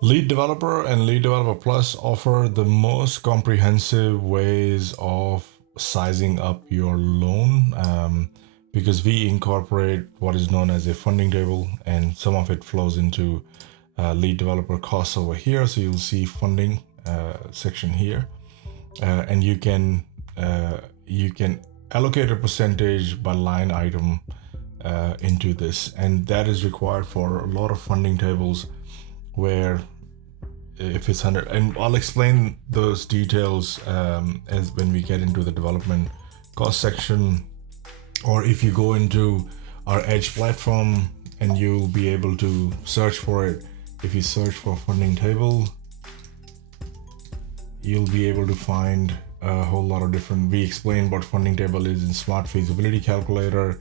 Lead Developer and Lead Developer Plus offer the most comprehensive ways of sizing up your loan, because we incorporate what is known as a funding table, and some of it flows into Lead Developer costs over here. So you'll see funding section here, and you can allocate a percentage by line item into this, and that is required for a lot of funding tables where if it's 100, and I'll explain those details as when we get into the development cost section, or if you go into our Edge platform, and you'll be able to search for it. If you search for funding table, you'll be able to find a whole lot of different. We explain what funding table is in Smart Feasibility Calculator.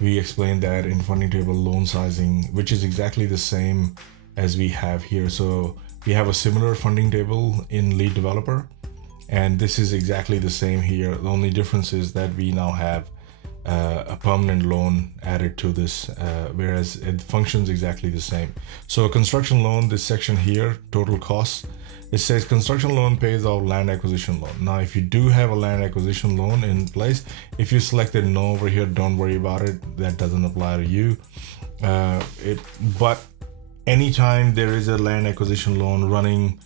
We explain that in funding table loan sizing, which is exactly the same as we have here. So we have a similar funding table in Lead Developer, and this is exactly the same here. The only difference is that we now have a permanent loan added to this, whereas it functions exactly the same. So a construction loan, this section here, total costs, it says construction loan pays off land acquisition loan. Now, if you do have a land acquisition loan in place, if you selected no over here, don't worry about it. That doesn't apply to you. But anytime there is a land acquisition loan running,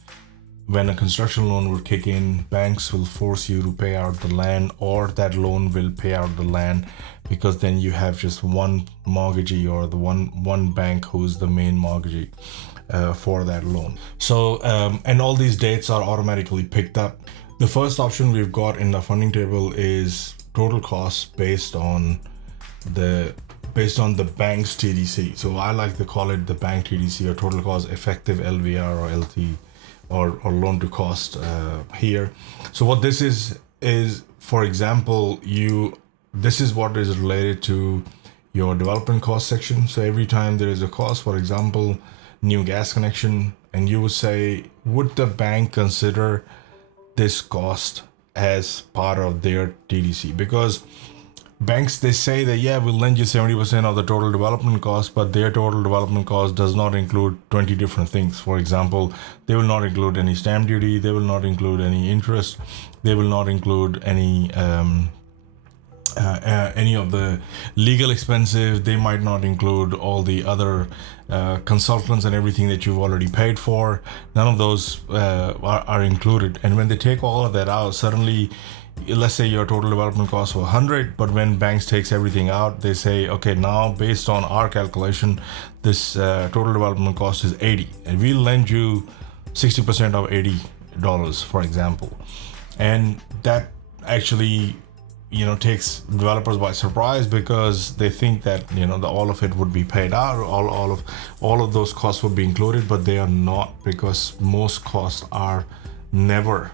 when a construction loan will kick in, banks will force you to pay out the land, or that loan will pay out the land, because then you have just one mortgagee, or the one bank who's the main mortgagee for that loan. So and all these dates are automatically picked up. The first option we've got in the funding table is total costs based on the bank's TDC. So I like to call it the bank TDC, or total cost effective LVR, or LT, or loan to cost here. So what this is for example, this is what is related to your development cost section. So every time there is a cost, for example, new gas connection, and you would say, would the bank consider this cost as part of their TDC? Because banks, they say that, yeah, we'll lend you 70% of the total development cost, but their total development cost does not include 20 different things. For example, they will not include any stamp duty, they will not include any interest, they will not include any of the legal expenses. They might not include all the other consultants and everything that you've already paid for. None of those are included. And when they take all of that out, suddenly, let's say your total development costs were 100, but when banks takes everything out, they say, okay, now based on our calculation, this total development cost is 80, and we'll lend you 60% of $80, for example. And that actually takes developers by surprise, because they think that all of it would be paid out, or all of those costs would be included, but they are not, because most costs are never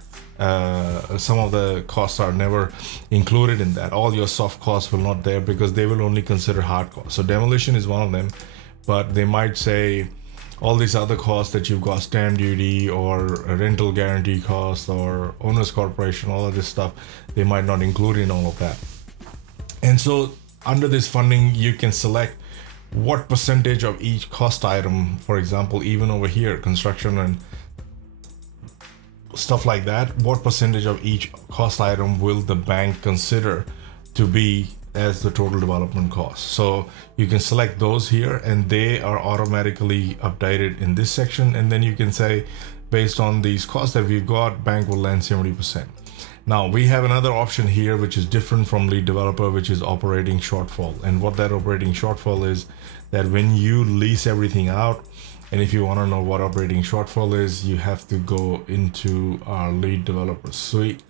some of the costs are never included in that. All your soft costs will not there, because they will only consider hard costs. So demolition is one of them, but they might say all these other costs that you've got, stamp duty or rental guarantee costs or owners corporation, all of this stuff, they might not include in all of that. And so under this funding, you can select what percentage of each cost item. For example, even over here, construction and stuff like that, what percentage of each cost item will the bank consider to be as the total development cost. So you can select those here, and they are automatically updated in this section. And then you can say, based on these costs that we've got, bank will lend 70%. Now we have another option here which is different from Lead Developer, which is operating shortfall. And what that operating shortfall is, that when you lease everything out, and if you want to know what operating shortfall is, you have to go into our Lead Developer suite,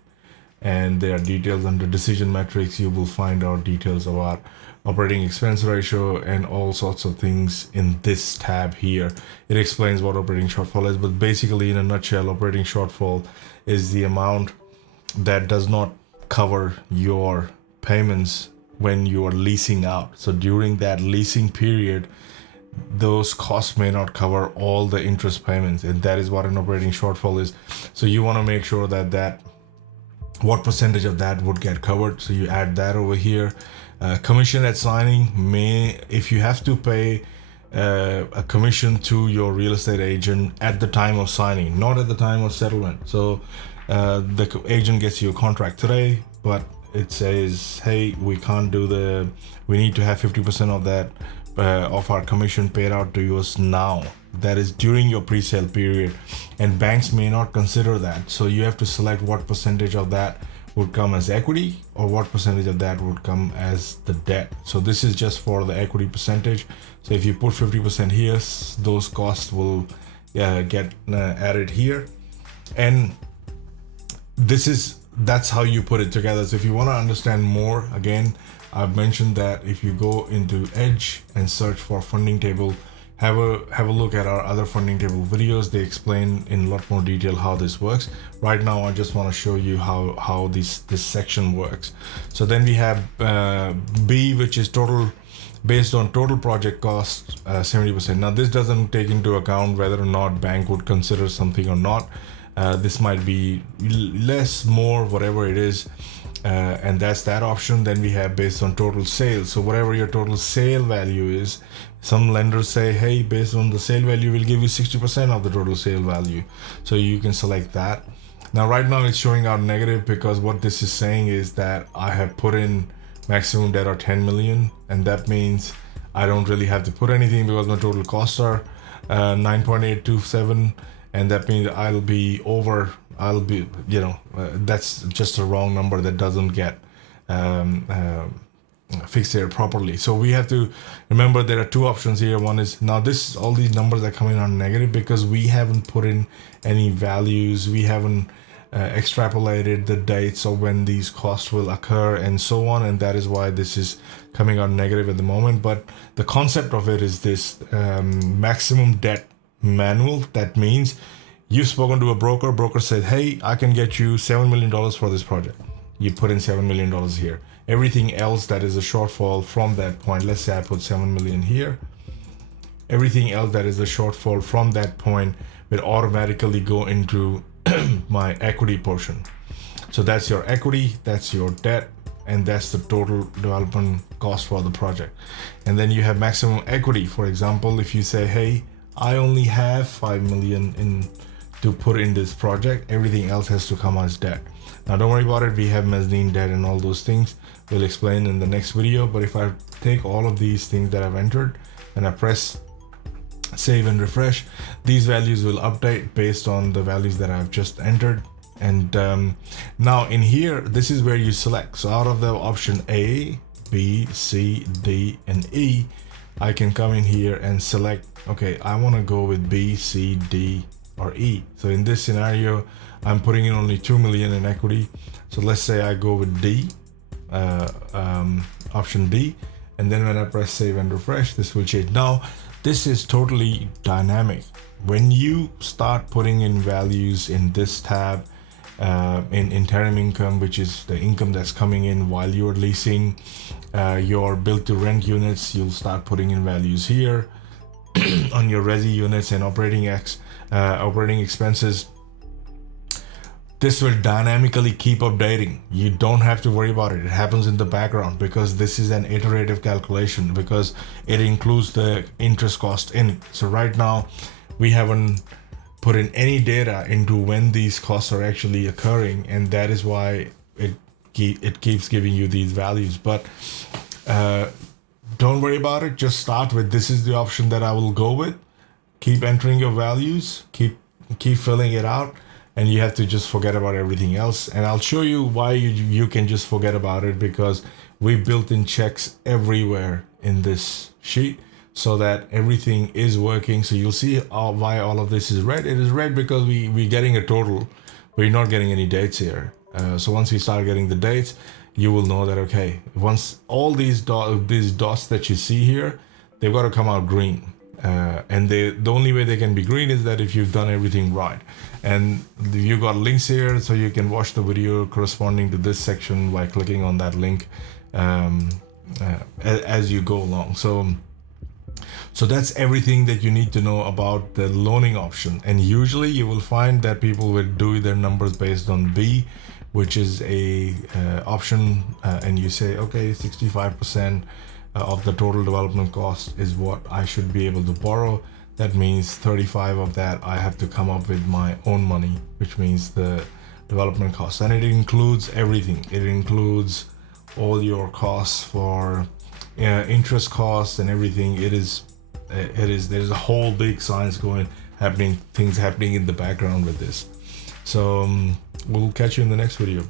and there are details under decision metrics. You will find out details about operating expense ratio and all sorts of things in this tab here. It explains what operating shortfall is, but basically, in a nutshell, operating shortfall is the amount that does not cover your payments when you are leasing out. So during that leasing period, those costs may not cover all the interest payments, and that is what an operating shortfall is. So you want to make sure that what percentage of that would get covered. So you add that over here. Commission at signing, if you have to pay a commission to your real estate agent at the time of signing, not at the time of settlement. So the agent gets you a contract today, but it says, hey, we can't do we need to have 50% of that of our commission paid out to us now. That is during your pre-sale period, and banks may not consider that. So you have to select what percentage of that would come as equity or what percentage of that would come as the debt. So this is just for the equity percentage. So if you put 50% here, those costs will get added here, and that's how you put it together. So if you want to understand more, again, I've mentioned that if you go into Edge and search for funding table, have a look at our other funding table videos. They explain in a lot more detail how this works. Right now, I just want to show you how this section works. So then we have B, which is total based on total project cost, 70%. Now this doesn't take into account whether or not bank would consider something or not. This might be less, more, whatever it is. And that's that option. Then we have based on total sales. So whatever your total sale value is, some lenders say, hey, based on the sale value, we'll give you 60% of the total sale value. So you can select that. Now, right now it's showing out negative because what this is saying is that I have put in maximum debt of 10 million. And that means I don't really have to put anything because my total costs are 9.827. And that means I'll be, that's just a wrong number that doesn't get fixed here properly. So we have to remember there are two options here. One is now all these numbers are coming on negative because we haven't put in any values. We haven't extrapolated the dates of when these costs will occur and so on. And that is why this is coming on negative at the moment. But the concept of it is this maximum debt manual. That means you've spoken to a broker said, hey, I can get you $7 million for this project. You put in $7 million here. Everything else that is a shortfall from that point, let's say I put 7 million here, everything else that is a shortfall from that point will automatically go into my equity portion. So that's your equity, that's your debt, and that's the total development cost for the project. And then you have maximum equity. For example, if you say, hey, I only have 5 million to put in this project, everything else has to come as debt. Now don't worry about it, we have mezzanine debt and all those things. We'll explain in the next video. But if I take all of these things that I've entered and I press save and refresh, these values will update based on the values that I've just entered. And now in here, this is where you select. So out of the option A, B, C, D, and E, I can come in here and select, okay, I want to go with B, C, D, or E. So in this scenario, I'm putting in only 2 million in equity. So let's say I go with D, option D, and then when I press save and refresh, this will change. Now, this is totally dynamic. When you start putting in values in this tab, in interim income, which is the income that's coming in while you're leasing your build to rent units, you'll start putting in values here on your resi units and operating expenses. This will dynamically keep updating. You don't have to worry about it. It happens in the background because this is an iterative calculation, because it includes the interest cost in it. So right now we haven't put in any data into when these costs are actually occurring, and that is why it keeps giving you these values. But don't worry about it. Just start with, this is the option that I will go with. Keep entering your values, keep filling it out, and you have to just forget about everything else. And I'll show you why you can just forget about it, because we built in checks everywhere in this sheet so that everything is working. So you'll see why all of this is red. It is red because we're getting a total. We're not getting any dates here. So once we start getting the dates, you will know that, okay, once all these dots that you see here, they've got to come out green. And the only way they can be green is that if you've done everything right. And you got links here, so you can watch the video corresponding to this section by clicking on that link as you go along. So that's everything that you need to know about the loaning option. And usually you will find that people will do their numbers based on B, which is a option, and you say, okay, 65%. of the total development cost is what I should be able to borrow. That means 35 of that I have to come up with my own money, which means the development costs, and it includes everything. It includes all your costs for interest costs and everything. There's a whole big science things happening in the background with this. So we'll catch you in the next video.